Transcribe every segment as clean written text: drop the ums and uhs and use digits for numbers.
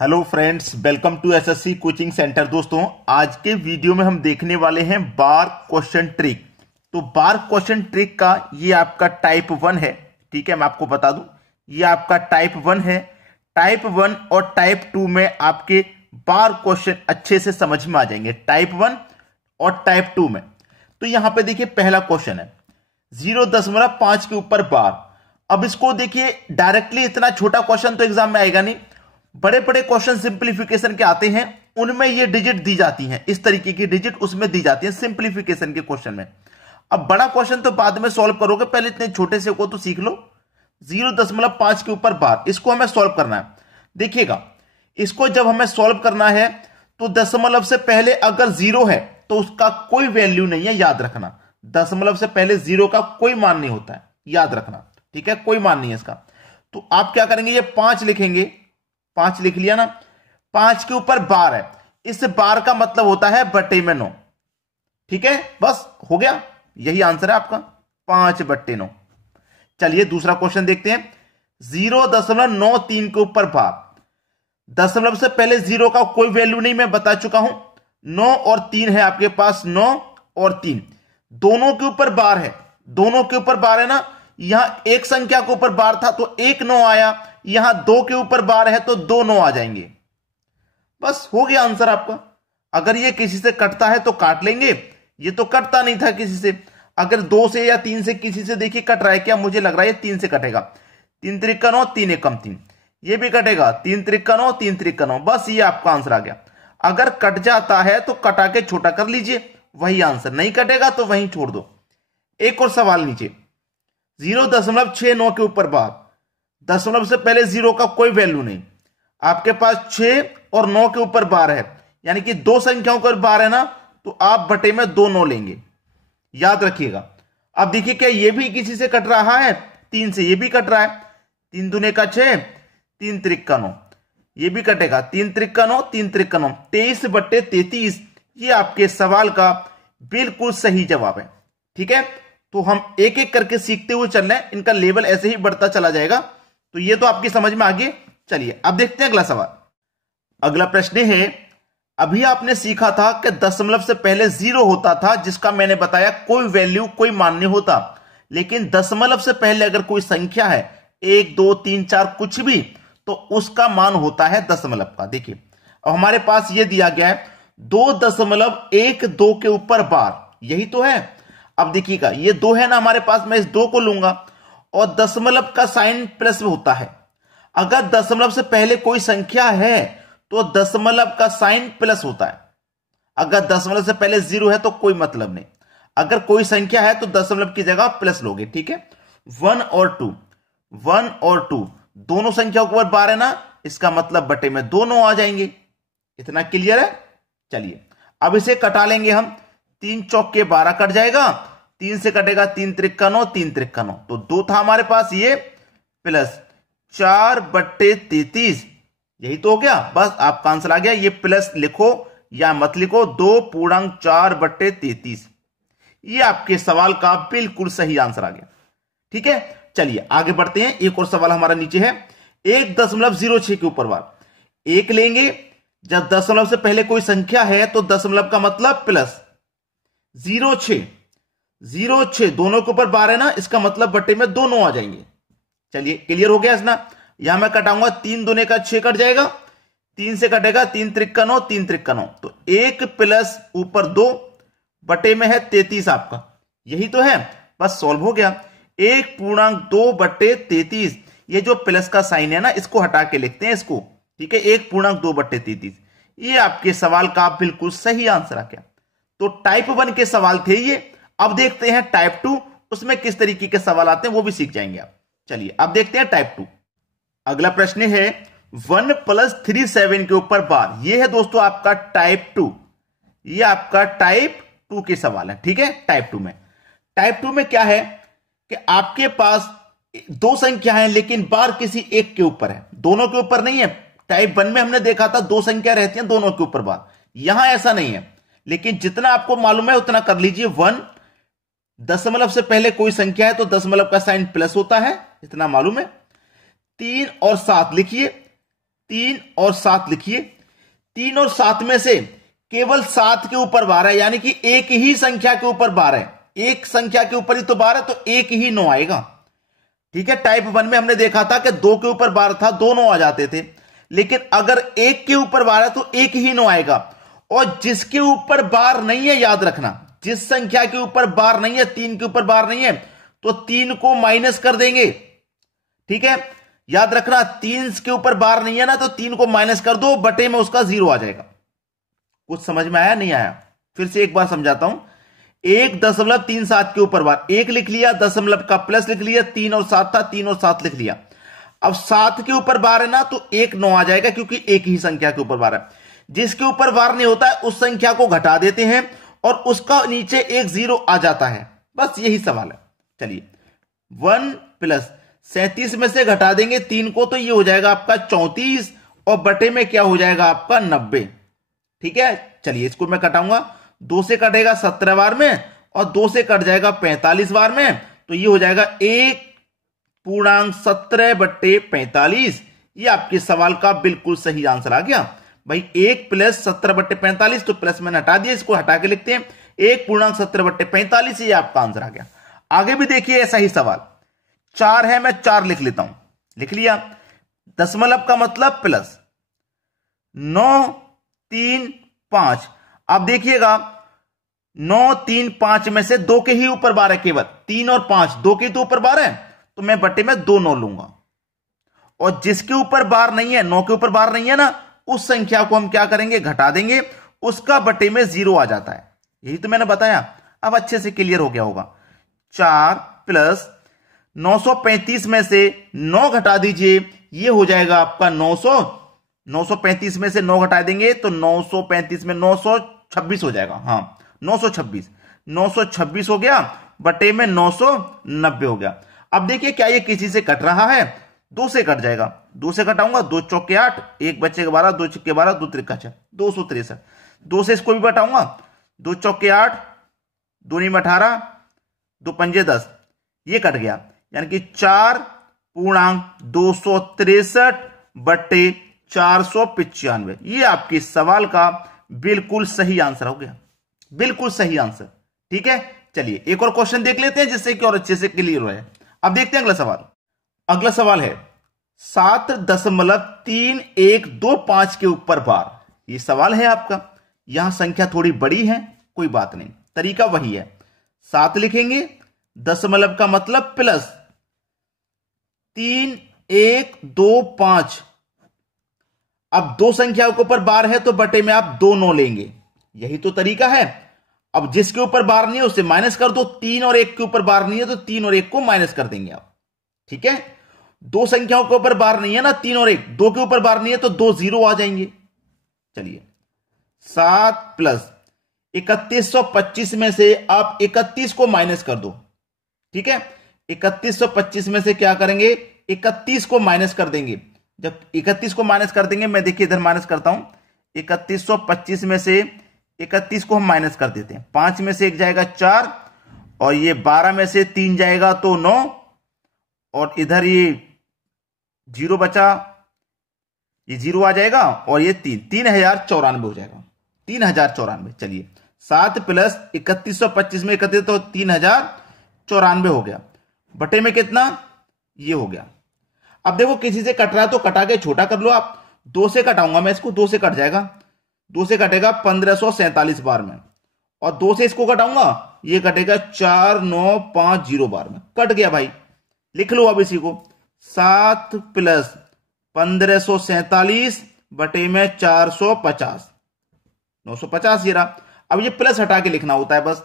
Hello friends, welcome to SSC coaching centre. दोस्तों, आज के वीडियो में हम देखने वाले हैं बार क्वेश्चन ट्रिक। तो बार क्वेश्चन ट्रिक का ये आपका टाइप 1 है। ठीक है, मैं आपको बता दूं, ये आपका टाइप 1 है। टाइप 1 और टाइप 2 में आपके बार क्वेश्चन अच्छे से समझ में आ जाएंगे, टाइप 1 और टाइप 2 में। तो यहां पे देखिए, पहला क्वेश्चन है 0.5 के ऊपर बार। अब इसको देखिए, डायरेक्टली इतना छोटा क्वेश्चन तो एग्जाम में आएगा नहीं। बड़े बड़े क्वेश्चन सिंप्लीफिकेशन के आते हैं, उनमें ये डिजिट दी जाती हैं, इस तरीके की डिजिट उसमें दी जाती है सिंप्लीफिकेशन के क्वेश्चन में। अब बड़ा क्वेश्चन तो बाद में सॉल्व करोगे, पहले इतने छोटे से को तो सीख लो। 0.5 के ऊपर बार, इसको हमें सॉल्व करना है। देखिएगा, इसको जब हमें सॉल्व करना है तो दशमलव से पहले अगर 0 है तो उसका कोई वैल्यू नहीं है, याद रखना। दशमलव से पहले 0 का कोई मान नहीं होता है, याद रखना। ठीक है, कोई मान नहीं है इसका। तो आप क्या करेंगे, ये 5 लिखेंगे। 5 लिख लिया ना। 5 के ऊपर बार है, इस बार का मतलब होता है बटे में 9। ठीक है, बस हो गया, यही आंसर है आपका, 5/9। चलिए दूसरा क्वेश्चन देखते हैं। 0.93 के ऊपर बार। दशमलव से पहले 0 का कोई वैल्यू नहीं, मैं बता चुका हूं। 9 और 3 है आपके पास, 9 और 3 दोनों के ऊपर बार है। दोनों के ऊपर बार है ना। यहां एक संख्या के ऊपर बार था तो 1 9 आया, यहां 2 के ऊपर बार है तो 2 9 आ जाएंगे। बस हो गया आंसर आपका। अगर ये किसी से कटता है तो काट लेंगे, ये तो कटता नहीं था किसी से। अगर 2 से या 3 से किसी से देखिए कट रहा है क्या, मुझे लग रहा है 3 से कटेगा। 3 त्रिक 9, 3 एकम 3, ये भी कटेगा। 3 त्रिक 9, 3 त्रिक 9, बस ये आपका आंसर आ गया। अगर कट जाता है तो कटा के छोटा कर लीजिए, वही आंसर। नहीं कटेगा तो वहीं छोड़ दो। एक और सवाल नीचे, 0.69 के ऊपर बार। दशमलव से पहले 0 का कोई वैल्यू नहीं, आपके पास 6 और 9 के ऊपर बार है, यानी कि दो संख्याओं के ऊपर बार है ना, तो आप बटे में 2 9 लेंगे, याद रखिएगा। अब देखिए, क्या ये भी किसी से कट रहा है? 3 से ये भी कट रहा है। 3 दूने का 6, 3 त्रिक 9, ये भी कटेगा। 3 त्रिक 9, 3 त्रिक 9, 23/33। ये आपके सवाल का बिल्कुल सही जवाब है। ठीक है, तो हम एक एक करके सीखते हुए चल रहे हैं, इनका लेवल ऐसे ही बढ़ता चला जाएगा। तो ये तो आपकी समझ में आ गई। चलिए अब देखते हैं अगला सवाल। अगला प्रश्न है, अभी आपने सीखा था कि दशमलव से पहले 0 होता था, जिसका मैंने बताया कोई वैल्यू कोई मान नहीं होता। लेकिन दशमलव से पहले अगर कोई संख्या है, 1 2 3 4 कुछ भी, तो उसका मान होता है दशमलव का। देखिए, अब हमारे पास ये दिया गया है 2.12 के ऊपर बार, यही तो है। अब देखिएगा, ये 2 है ना हमारे पास, मैं इस 2 को लूंगा और दशमलव का साइन प्लस होता है। अगर दशमलव से पहले कोई संख्या है तो दशमलव का साइन प्लस होता है। अगर दशमलव से पहले 0 है तो कोई मतलब नहीं। अगर कोई संख्या है तो दशमलव की जगह प्लस लोगे। ठीक है, 1 और 2, 1 और 2 दोनों संख्याओं के ऊपर बार है ना, इसका मतलब बटे में 2 9 आ जाएंगे। इतना क्लियर है? चलिए अब इसे कटा लेंगे हम। 3 चौक के 12 कट जाएगा, 3 से कटेगा 3 त्रिक 9, 3 त्रिक 9, तो 2 था हमारे पास, ये प्लस 4/33, यही तो हो गया। बस आपका आंसर आ गया। ये प्लस लिखो या मत लिखो, 2.4/33, ये आपके सवाल का बिल्कुल सही आंसर आ गया। ठीक है, चलिए आगे बढ़ते हैं। एक और सवाल हमारा नीचे है, 1.06 के ऊपर बार। 1 लेंगे, जब दशमलव से पहले कोई संख्या है तो दशमलव का मतलब प्लस। 0.6 दोनों के ऊपर बार है ना, इसका मतलब बटे में 2 9 आ जाएंगे। चलिए क्लियर हो गया इसना। यहां मैं कटाऊंगा, 3 दूने का 6 कट जाएगा, 3 से कटेगा 3 त्रिक 9, 3 त्रिक 9, तो 1 प्लस ऊपर 2 बटे में है 33 आपका, यही तो है। बस सॉल्व हो गया। 1.2/33, ये जो प्लस का साइन है ना, इसको हटा के लिखते हैं इसको। ठीक है, 1.2/33, ये आपके सवाल का बिल्कुल सही आंसर आ गया। तो टाइप 1 के सवाल थे ये। अब देखते हैं टाइप 2, उसमें किस तरीके के सवाल आते हैं वो भी सीख जाएंगे आप। चलिए अब देखते हैं टाइप 2। अगला प्रश्न है 1+37 के ऊपर बार। ये है दोस्तों आपका टाइप 2। ये आपका टाइप 2 के सवाल है। ठीक है, टाइप 2 में क्या है कि आपके पास दो संख्या है लेकिन बार किसी एक के ऊपर है, दोनों के ऊपर नहीं है। टाइप 1 में हमने देखा था 2 संख्या रहती हैं दोनों के ऊपर बार, यहां ऐसा नहीं है। लेकिन जितना आपको मालूम है उतना कर लीजिए। 1 दशमलव से पहले कोई संख्या है तो दशमलव का साइन प्लस होता है, इतना मालूम है। 3 और 7 लिखिए, 3 और 7 लिखिए। 3 और 7 में से केवल 7 के ऊपर 12 है, यानी कि एक ही संख्या के ऊपर 12 है। एक संख्या के ऊपर ही तो 12, तो एक ही 9 आएगा। ठीक है, टाइप 1 में हमने देखा था कि 2 के ऊपर 12 था, 2 9 आ जाते थे, लेकिन अगर एक के ऊपर 12 तो एक ही 9 आएगा। और जिसके ऊपर बार नहीं है, याद रखना, जिस संख्या के ऊपर बार नहीं है, 3 के ऊपर बार नहीं है, तो 3 को माइनस कर देंगे। ठीक है, याद रखना, 3 के ऊपर बार नहीं है ना, तो 3 को माइनस कर दो, बटे में उसका 0 आ जाएगा। कुछ समझ में आया नहीं आया? फिर से एक बार समझाता हूं। 1.37 के ऊपर बार 1 लिख लिया, दशमलव का प्लस लिख लिया, 3 और 7 था, 3 और 7 लिख लिया। अब 7 के ऊपर बार है ना, तो 1 9 आ जाएगा, क्योंकि एक ही संख्या के ऊपर बार है। जिसके ऊपर बार नहीं होता है, उस संख्या को घटा देते हैं और उसका नीचे एक 0 आ जाता है। बस यही सवाल है। चलिए, 1 प्लस 37 में से घटा देंगे 3 को, तो ये हो जाएगा आपका 34 और बटे में क्या हो जाएगा आपका 90। ठीक है, चलिए इसको मैं कटाऊंगा। 2 से कटेगा 17 बार में और 2 से कट जाएगा 45 बार में, तो ये हो जाएगा 1.17 बट्टे 45। ये आपके सवाल का बिल्कुल सही आंसर आ गया भाई। 1 प्लस 17 बट्टे 45, तो प्लस मैंने हटा दिया, इसको हटा के लिखते हैं 1.17 बट्टे 45। ये आपका आंसर आ गया। आगे भी देखिए ऐसा ही सवाल। 4 है, मैं 4 लिख लेता हूं, लिख लिया। दशमलव का मतलब प्लस 9 3 5। अब देखिएगा 9 3 5 में से 2 के ही ऊपर बार है, केवल 3 और 5, 2 के तो ऊपर बार है, तो मैं बटे में 2 9 लूंगा। और जिसके ऊपर बार नहीं है, 9 के ऊपर बार नहीं है ना, उस संख्या को हम क्या करेंगे, घटा देंगे, उसका बटे में 0 आ जाता है। यही तो मैंने बताया। अब अच्छे से क्लियर हो गया होगा। 4 प्लस 935 में से 9 घटा दीजिए, ये हो जाएगा आपका 900। 935 में से 9 घटा देंगे तो 935 में 926 हो जाएगा। हाँ, 926 हो गया, बटे में 990 हो गया। अब देखिए क्या ये किसी से कट रहा है? 2 से कट जाएगा। 2 से घटाऊंगा, 2 चौके 8, 1 बचेगा 12, 2 चौके 12, 2 त्रिका 6, 263। 2 से इसको भी घटाऊंगा, 2 चौके 8, 2 नीम 18, 2 पंजे 10, ये कट गया, यानी कि 4.263 बट्टे 495। ये आपके सवाल का बिल्कुल सही आंसर हो गया, बिल्कुल सही आंसर। ठीक है, चलिए एक और क्वेश्चन देख लेते हैं जिससे कि और अच्छे से क्लियर हो जाए। अब देखते हैं अगला सवाल। अगला सवाल है 7.3125 के ऊपर बार। ये सवाल है आपका। यहां संख्या थोड़ी बड़ी है, कोई बात नहीं, तरीका वही है। 7 लिखेंगे, दशमलव का मतलब प्लस 3125। अब 2 संख्याओं के ऊपर बार है तो बटे में आप 2 9 लेंगे, यही तो तरीका है। अब जिसके ऊपर बार नहीं है उसे माइनस कर दो। 3 और 1 के ऊपर बार नहीं है तो 3 और 1 को माइनस कर देंगे आप। ठीक है, 2 संख्याओं के ऊपर बार नहीं है ना, 3 और 1, 2 के ऊपर बार नहीं है तो 2 0 आ जाएंगे। चलिए, 7 प्लस 3125 में से आप 31 को माइनस कर दो। ठीक है, 3125 में से क्या करेंगे, 31 को माइनस कर देंगे। जब 31 को माइनस कर देंगे, मैं देखिए इधर माइनस करता हूं, 3125 में से 31 को हम माइनस कर देते हैं। 5 में से 1 जाएगा 4, और ये 12 में से 3 जाएगा तो 9, और इधर ये 0 बचा, ये 0 आ जाएगा, और ये 3094 हो जाएगा, 3094। चलिए, 7 प्लस 3125 में 31 तो 3094 हो गया, बटे में कितना, ये हो गया। अब देखो किसी से कट रहा है तो कटा के छोटा कर लो आप। 2 से कटाऊंगा मैं इसको, 2 से कट जाएगा, 2 से कटेगा 1547 बार में, और 2 से इसको कटाऊंगा, ये कटेगा 4950 बार में। कट गया भाई, लिख लो अब इसी को। 7 प्लस 1547 बटे में 450, 950 ये रहा। अब ये प्लस हटा के लिखना होता है बस,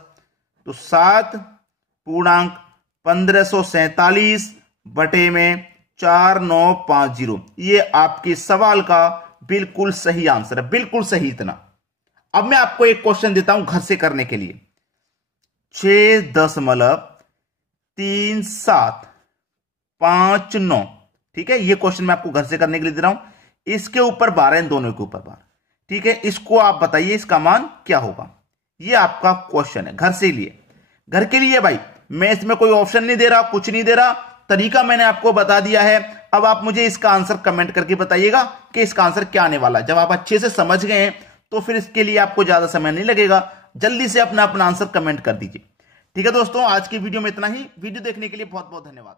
तो 7.1547 बटे में 4950। ये आपके सवाल का बिल्कुल सही आंसर है, बिल्कुल सही इतना। अब मैं आपको एक क्वेश्चन देता हूं घर से करने के लिए। 6.3759, ठीक है, ये क्वेश्चन मैं आपको घर से करने के लिए दे रहा हूं। इसके ऊपर 12 है, दोनों के ऊपर 12। ठीक है, इसको आप बताइए इसका मान क्या होगा। ये आपका क्वेश्चन है घर से लिए, घर के लिए भाई। मैं इसमें कोई ऑप्शन नहीं दे रहा, कुछ नहीं दे रहा, तरीका मैंने आपको बता दिया है। अब आप मुझे इसका आंसर कमेंट करके बताइएगा कि इसका आंसर क्या आने वाला है। जब आप अच्छे से समझ गए हैं तो फिर इसके लिए आपको ज्यादा समय नहीं लगेगा, जल्दी से अपना आंसर कमेंट कर दीजिए। ठीक है दोस्तों, आज की वीडियो में इतना ही। वीडियो देखने के लिए बहुत बहुत धन्यवाद।